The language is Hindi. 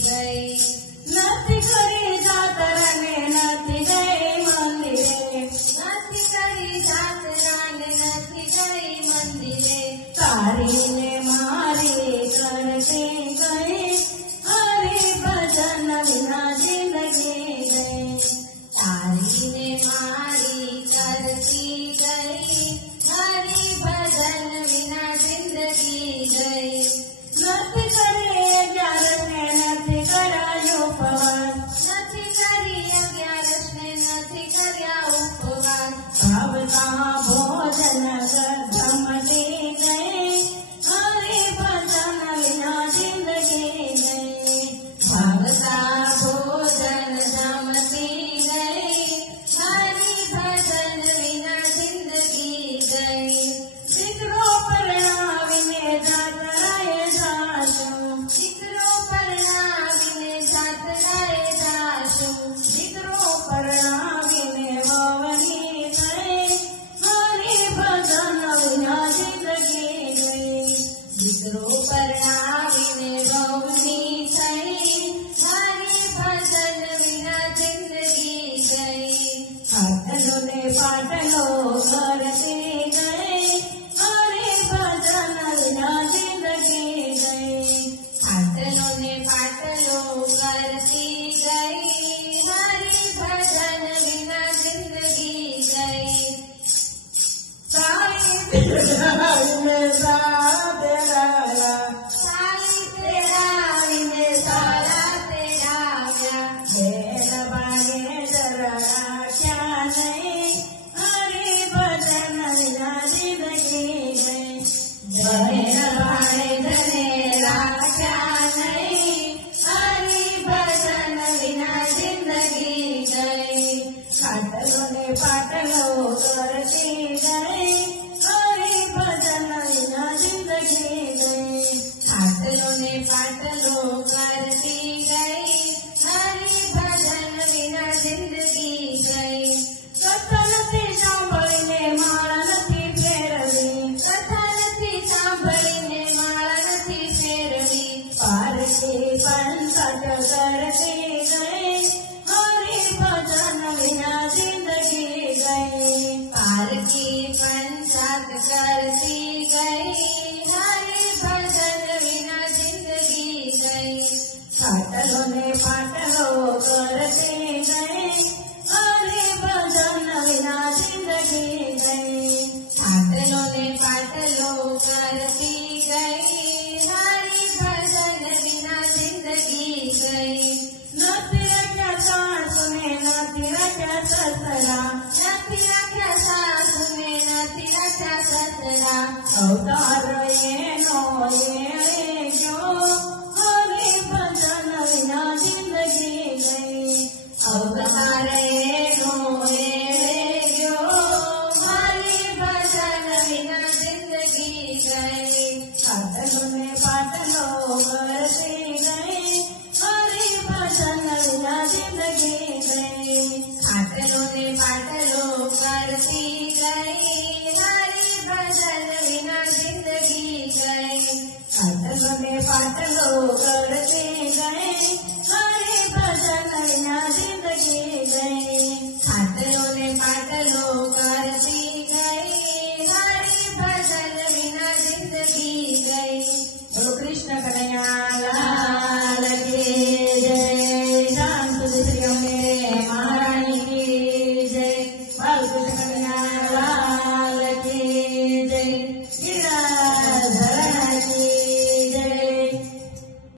गई। नथी करी जातरा ने नथी गई मंदिरे, नथी करी जातरा ने नथी गई मंदिरे। तारी ने मारी करते गई, हरि भजन बिना जिंदगी गई। तारी ने मारी करती गई, हरि भजन बिना जिंदगी गई। नथी करे 11 ने नथी करायो उपवास, नथी करी 11 ने नथी कर्या उपवास। भावता भोजन जमती गई, हरि भजन बिना जिंदगी गई। भावता भोजन जमती गई, हरि भजन बिना जिंदगी गई। दिकरो परणावीने जातराए जाशु, दिकरो परणावीने जातराए जाशु। दिकरो परणावीने ववनी गई, हरि भजन बिना जिंदगी गई। दिकरो परणावीने ववनी गई, हरि भजन बिना जिंदगी गई। खाटलो ने पाटलो करते गए, हरि भजन बिना जिंदगी गई। खाटलो ने पाटलो करती गई, हरि भजन बिना जिंदगी गई। साई तेरा में तेरा, साई तेरा में सारा तेरा। भेद बागे जरा क्या नहीं, हरि भजन बिना जिंदगी गई। भेद बागे जरा क्या नहीं, हरि भजन बिना जिंदगी गई। खाटलो ने पाटलो करती गई, हरि भजन बिना जिंदगी गई। खाटलो ने पाटलो करती गई, हरि भजन बिना जिंदगी गई। कथा नथी सांभळीने माळ नथी फेरवी, कथा नथी सांभळीने माळ नथी फेरवी। पारकी पंचाट करती गई, हरि भजन बिना जिंदगी गई। पारकी पंचाट करती गई, हरि भजन बिना जिंदगी गई। खाटलो ने पाटलो करती गई, हरि भजन बिना जिंदगी गई। खाटलो ने पाटलो करती गई, हरि भजन बिना जिंदगी गई। नथी रख्या सासु ने नथी रख्या ससरा, नथी रख्या सासु ने नथी रख्या ससरा। अवतार एनो एळे गयो, हरि भजन बिना जिंदगी गई। अवतार एनो एळे गयो, हरि भजन बिना जिंदगी गई। खाटलो ने पाटलो करती गई, हरि भजन बिना जिंदगी गई। खाटलो ने पाटलो करती गई, हरि भजन बिना जिंदगी गई। खाटलो ने पाटलो करती गई, हरि भजन बिना जिंदगी गई। खाटलो ने पाटलो करती गई, हरि भजन बिना जिंदगी गई। बोलो कृष्ण कन्हैया लाल की जय। शांत श्री